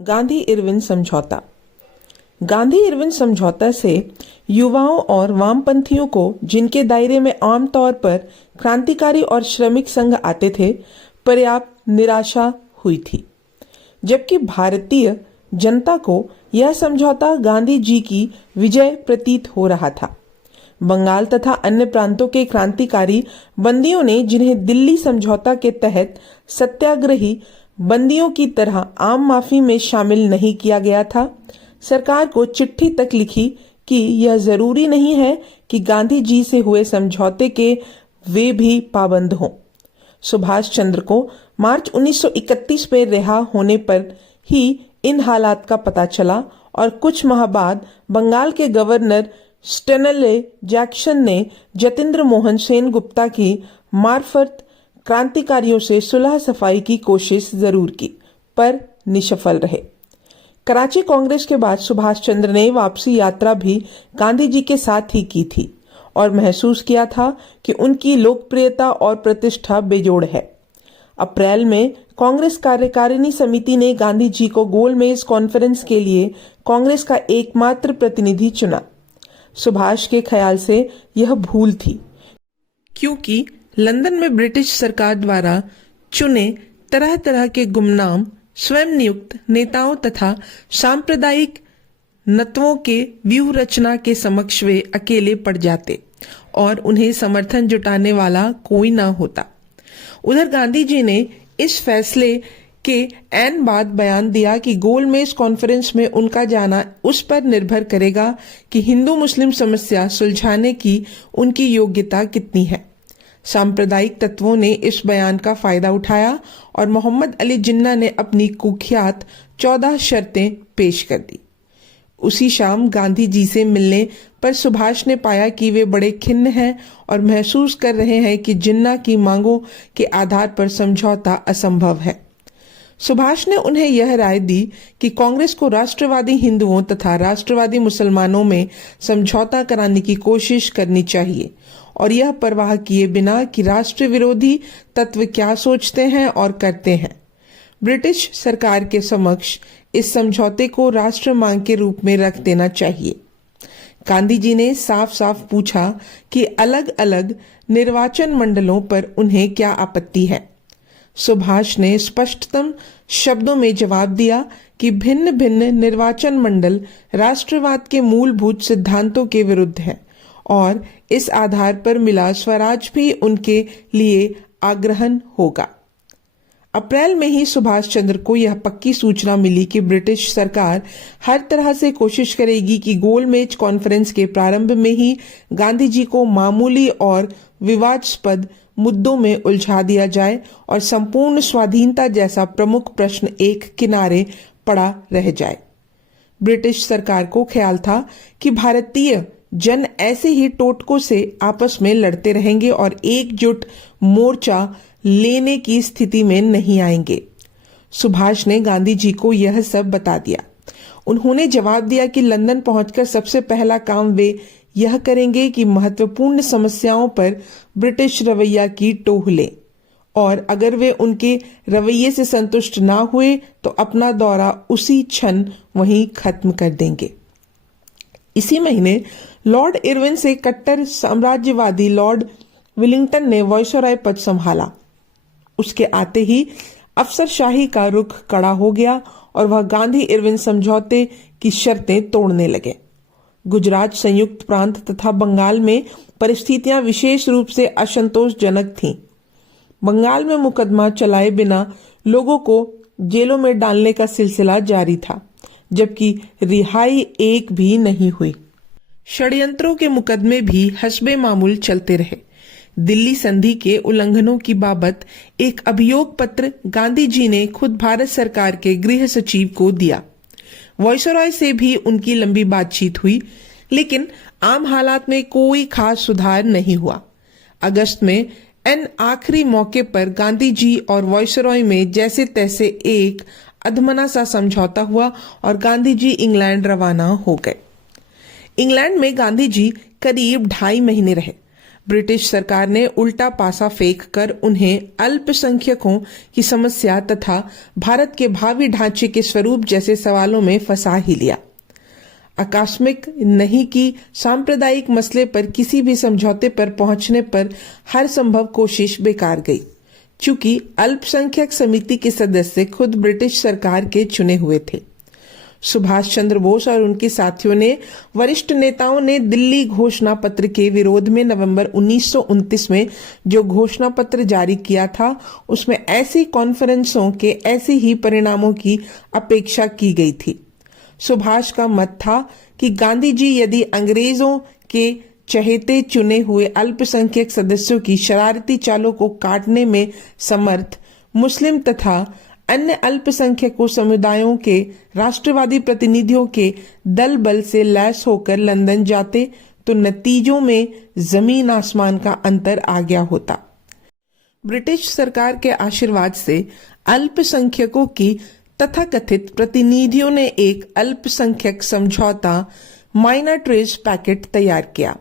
Gandhi Irwin समझौता। Gandhi Irwin समझौता से युवाओं और वामपंथियों को, जिनके दायरे में आमतौर पर क्रांतिकारी और श्रमिक संघ आते थे, पर्याप्त निराशा हुई थी, जबकि भारतीय जनता को यह समझौता गांधी जी की विजय प्रतीत हो रहा था। बंगाल तथा अन्य प्रांतों के क्रांतिकारी बंदियों ने, जिन्हें दिल्ली समझौता के तहत सत्याग्रही बंदियों की तरह आम माफी में शामिल नहीं किया गया था, सरकार को चिट्ठी तक लिखी कि यह जरूरी नहीं है कि गांधी जी से हुए समझौते के वे भी पाबंद हों। सुभाष चंद्र को मार्च 1931 में रिहा होने पर ही इन हालात का पता चला और कुछ माह बाद बंगाल के गवर्नर स्टेनले जैक्सन ने जतिंद्र मोहन सेनगुप्ता की मार्फत क्रांतिकारियों से सुलह सफाई की कोशिश जरूर की, पर निष्फल रहे। कराची कांग्रेस के बाद सुभाष चंद्र ने वापसी यात्रा भी गांधी जी के साथ ही की थी और महसूस किया था कि उनकी लोकप्रियता और प्रतिष्ठा बेजोड़ है। अप्रैल में कांग्रेस कार्यकारिणी समिति ने गांधी जी को गोलमेज कॉन्फ्रेंस के लिए कांग्रेस का एकमात्र प्रतिनिधि चुना। सुभाष के ख्याल से यह भूल थी, क्योंकि लंदन में ब्रिटिश सरकार द्वारा चुने तरह तरह के गुमनाम स्वयं नियुक्त नेताओं तथा सांप्रदायिक नत्वों के व्यूह रचना के समक्ष वे अकेले पड़ जाते और उन्हें समर्थन जुटाने वाला कोई ना होता। उधर गांधी जी ने इस फैसले के ऐन बाद बयान दिया कि गोलमेज कॉन्फ्रेंस में उनका जाना उस पर निर्भर करेगा कि हिंदू मुस्लिम समस्या सुलझाने की उनकी योग्यता कितनी है। सांप्रदायिक तत्वों ने इस बयान का फायदा उठाया और मोहम्मद अली जिन्ना ने अपनी कुख्यात 14 शर्तें पेश कर दी। उसी शाम गांधी जी से मिलने पर सुभाष ने पाया कि वे बड़े खिन्न हैं और महसूस कर रहे हैं कि जिन्ना की मांगों के आधार पर समझौता असंभव है। सुभाष ने उन्हें यह राय दी कि कांग्रेस को राष्ट्रवादी हिंदुओं तथा राष्ट्रवादी मुसलमानों में समझौता कराने की कोशिश करनी चाहिए और यह परवाह किए बिना कि राष्ट्र विरोधी तत्व क्या सोचते हैं और करते हैं। ब्रिटिश सरकार के समक्ष इस समझौते को राष्ट्र मांग के रूप में रख देना चाहिए। गांधी जी ने साफ साफ पूछा कि अलग अलग निर्वाचन मंडलों पर उन्हें क्या आपत्ति है। सुभाष ने स्पष्टतम शब्दों में जवाब दिया कि भिन्न भिन्न निर्वाचन मंडल राष्ट्रवाद के मूलभूत सिद्धांतों के विरुद्ध है और इस आधार पर मिला स्वराज भी उनके लिए आग्रहण होगा। अप्रैल में ही सुभाष चंद्र को यह पक्की सूचना मिली कि ब्रिटिश सरकार हर तरह से कोशिश करेगी कि गोलमेज कॉन्फ्रेंस के प्रारंभ में ही गांधी जी को मामूली और विवादास्पद मुद्दों में उलझा दिया जाए और संपूर्ण स्वाधीनता जैसा प्रमुख प्रश्न एक किनारे पड़ा रह जाए। ब्रिटिश सरकार को ख्याल था कि भारतीय जन ऐसे ही टोटकों से आपस में लड़ते रहेंगे और एकजुट मोर्चा लेने की स्थिति में नहीं आएंगे। सुभाष ने गांधी जी को यह सब बता दिया। उन्होंने जवाब दिया कि लंदन पहुंचकर सबसे पहला काम वे यह करेंगे कि महत्वपूर्ण समस्याओं पर ब्रिटिश रवैया की टोह लें और अगर वे उनके रवैये से संतुष्ट ना हुए तो अपना दौरा उसी क्षण वहीं खत्म कर देंगे। इसी महीने लॉर्ड इरविन से कट्टर साम्राज्यवादी लॉर्ड विलिंगटन ने वायसराय पद संभाला। उसके आते ही अफसरशाही का रुख कड़ा हो गया और वह गांधी इरविन समझौते की शर्तें तोड़ने लगे। गुजरात, संयुक्त प्रांत तथा बंगाल में परिस्थितियां विशेष रूप से असंतोषजनक थीं। बंगाल में मुकदमा चलाए बिना लोगों को जेलों में डालने का सिलसिला जारी था, जबकि रिहाई एक भी नहीं हुई। षड्यंत्रों के मुकदमे भी हस्बे मामूल चलते रहे। दिल्ली संधि के उल्लंघनों की बाबत एक अभियोग पत्र गांधी जी ने खुद भारत सरकार के गृह सचिव को दिया। वायसराय से भी उनकी लंबी बातचीत हुई, लेकिन आम हालात में कोई खास सुधार नहीं हुआ। अगस्त में एन आखिरी मौके पर गांधी जी और वायसराय में जैसे तैसे एक अधमना सा समझौता हुआ और गांधी जी इंग्लैंड रवाना हो गए। इंग्लैंड में गांधी जी करीब 2.5 महीने रहे। ब्रिटिश सरकार ने उल्टा पासा फेंक कर उन्हें अल्पसंख्यकों की समस्या तथा भारत के भावी ढांचे के स्वरूप जैसे सवालों में फंसा ही लिया। आकस्मिक नहीं कि सांप्रदायिक मसले पर किसी भी समझौते पर पहुंचने पर हर संभव कोशिश बेकार गई, चूंकि अल्पसंख्यक समिति के सदस्य खुद ब्रिटिश सरकार के चुने हुए थे। सुभाष चंद्र बोस और उनके साथियों ने वरिष्ठ नेताओं ने दिल्ली घोषणा पत्र के विरोध में नवंबर 1929 में जो घोषणा पत्र जारी किया था, उसमें ऐसी कॉन्फ्रेंसों के ऐसे ही परिणामों की अपेक्षा की गई थी। सुभाष का मत था कि गांधी जी यदि अंग्रेजों के चहेते चुने हुए अल्पसंख्यक सदस्यों की शरारती चालों को काटने में समर्थ मुस्लिम तथा अन्य अल्पसंख्यकों समुदायों के राष्ट्रवादी प्रतिनिधियों के दल बल से लैस होकर लंदन जाते तो नतीजों में जमीन आसमान का अंतर आ गया होता। ब्रिटिश सरकार के आशीर्वाद से अल्पसंख्यकों की तथाकथित प्रतिनिधियों ने एक अल्पसंख्यक समझौता माइनर पैकेट तैयार किया,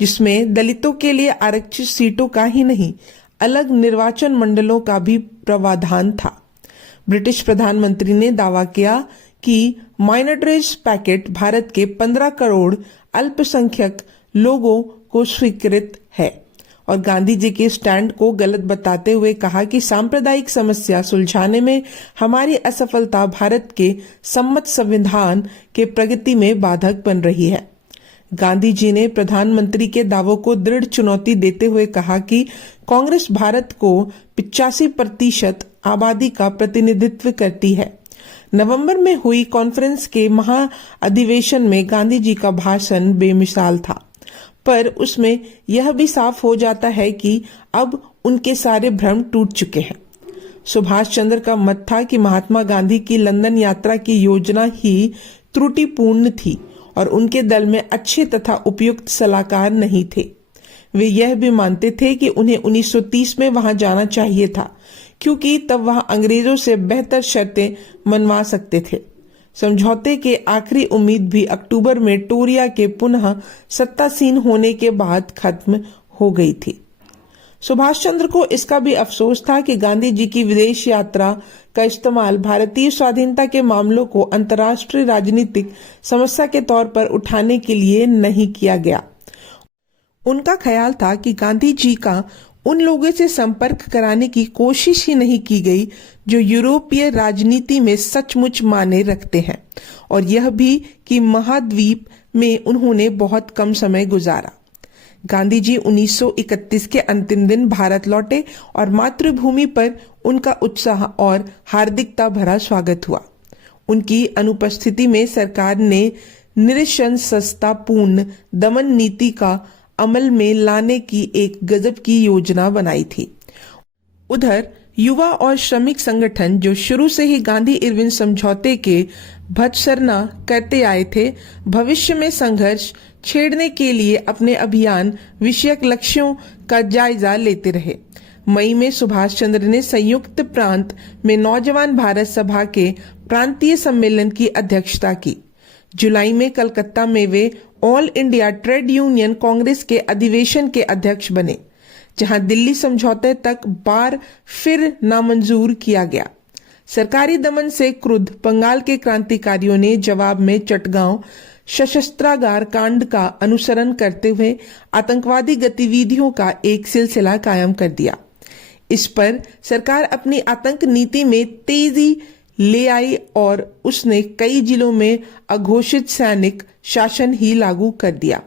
जिसमें दलितों के लिए आरक्षित सीटों का ही नहीं, अलग निर्वाचन मंडलों का भी प्रावधान था। ब्रिटिश प्रधानमंत्री ने दावा किया कि माइनॉरिटीज पैकेट भारत के 15 करोड़ अल्पसंख्यक लोगों को स्वीकृत है और गांधी जी के स्टैंड को गलत बताते हुए कहा कि सांप्रदायिक समस्या सुलझाने में हमारी असफलता भारत के सम्मत संविधान के प्रगति में बाधक बन रही है। गांधी जी ने प्रधानमंत्री के दावों को दृढ़ चुनौती देते हुए कहा कि कांग्रेस भारत को 85% आबादी का प्रतिनिधित्व करती है। नवंबर में हुई कॉन्फ्रेंस के महाअधिवेशन में गांधी जी का भाषण बेमिसाल था, पर उसमें यह भी साफ हो जाता है कि अब उनके सारे भ्रम टूट चुके हैं। सुभाष चंद्र का मत था कि महात्मा गांधी की लंदन यात्रा की योजना ही त्रुटिपूर्ण थी और उनके दल में अच्छे तथा उपयुक्त सलाहकार नहीं थे। वे यह भी मानते थे कि उन्हें 1930 में वहां जाना चाहिए था, क्योंकि तब वहां अंग्रेजों से बेहतर शर्तें मनवा सकते थे। समझौते के आखिरी उम्मीद भी अक्टूबर में टोरिया के पुनः सत्तासीन होने के बाद खत्म हो गई थी। सुभाष चंद्र को इसका भी अफसोस था कि गांधी जी की विदेश यात्रा का इस्तेमाल भारतीय स्वाधीनता के मामलों को अंतर्राष्ट्रीय राजनीतिक समस्या के तौर पर उठाने के लिए नहीं किया गया। उनका ख्याल था कि गांधी जी का उन लोगों से संपर्क कराने की कोशिश ही नहीं की गई जो यूरोपीय राजनीति में सचमुच मायने रखते हैं, और यह भी कि महाद्वीप में उन्होंने बहुत कम समय गुजारा। गांधी जी 1931 के अंतिम दिन भारत लौटे और मातृभूमि पर उनका उत्साह और हार्दिकता भरा स्वागत हुआ। उनकी अनुपस्थिति में सरकार ने निरंकुशतापूर्ण दमन नीति का अमल में लाने की एक गजब की योजना बनाई थी। उधर युवा और श्रमिक संगठन जो शुरू से ही गांधी इरविन समझौते के भत्सना करते आए थे, भविष्य में संघर्ष छेड़ने के लिए अपने अभियान विषयक लक्ष्यों का जायजा लेते रहे। मई में सुभाष चंद्र ने संयुक्त प्रांत में नौजवान भारत सभा के प्रांतीय सम्मेलन की अध्यक्षता की। जुलाई में कलकत्ता में वे all India trade union Congress के अधिवेशन के अध्यक्ष बने, जहां दिल्ली समझौते तक बार फिर नामंजूर किया गया। सरकारी दमन से क्रुद्ध बंगाल के क्रांतिकारियों ने जवाब में चटगांव सशस्त्रागार कांड का अनुसरण करते हुए आतंकवादी गतिविधियों का एक सिलसिला कायम कर दिया। इस पर सरकार अपनी आतंक नीति में तेजी ले आई और उसने कई जिलों में अघोषित सैनिक शासन ही लागू कर दिया।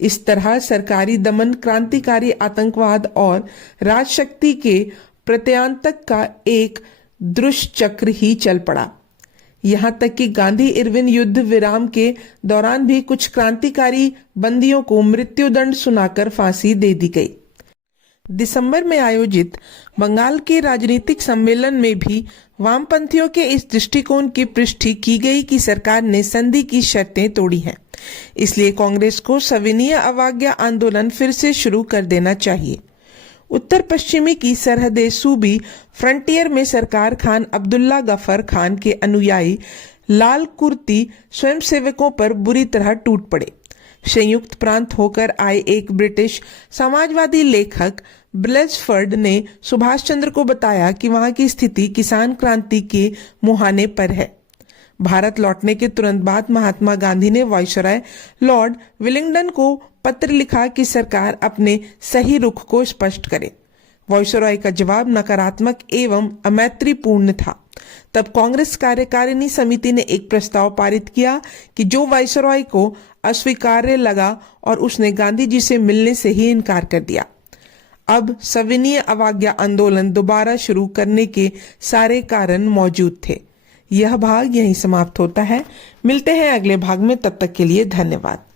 इस तरह सरकारी दमन क्रांतिकारी आतंकवाद और राजशक्ति के प्रत्यांतक का एक दुष्चक्र ही चल पड़ा। यहाँ तक कि गांधी इरविन युद्ध विराम के दौरान भी कुछ क्रांतिकारी बंदियों को मृत्युदंड सुनाकर फांसी दे दी गई। दिसंबर में आयोजित बंगाल के राजनीतिक सम्मेलन में भी वामपंथियों के इस दृष्टिकोण की पुष्टि की गई कि सरकार ने संधि की शर्तें तोड़ी हैं, इसलिए कांग्रेस को सविनय अवज्ञा आंदोलन फिर से शुरू कर देना चाहिए। उत्तर पश्चिमी की सरहदें सूबी फ्रंटियर में सरकार खान अब्दुल्ला गफर खान के अनुयायी लाल कुर्ती स्वयंसेवकों पर बुरी तरह टूट पड़े। संयुक्त प्रांत होकर आए एक ब्रिटिश समाजवादी लेखक ब्लेसफर्ड ने सुभाष चंद्र को बताया कि वहां की स्थिति किसान क्रांति के मुहाने पर है। भारत लौटने के तुरंत बाद महात्मा गांधी ने वायसराय लॉर्ड विलिंगडन को पत्र लिखा कि सरकार अपने सही रुख को स्पष्ट करे। वायसराय का जवाब नकारात्मक एवं अमैत्रीपूर्ण था। तब कांग्रेस कार्यकारिणी समिति ने एक प्रस्ताव पारित किया कि जो वायसराय को अस्वीकार्य लगा और उसने गांधी जी से मिलने से ही इनकार कर दिया। अब सविनय अवज्ञा आंदोलन दोबारा शुरू करने के सारे कारण मौजूद थे। यह भाग यहीं समाप्त होता है। मिलते हैं अगले भाग में, तब तक के लिए धन्यवाद।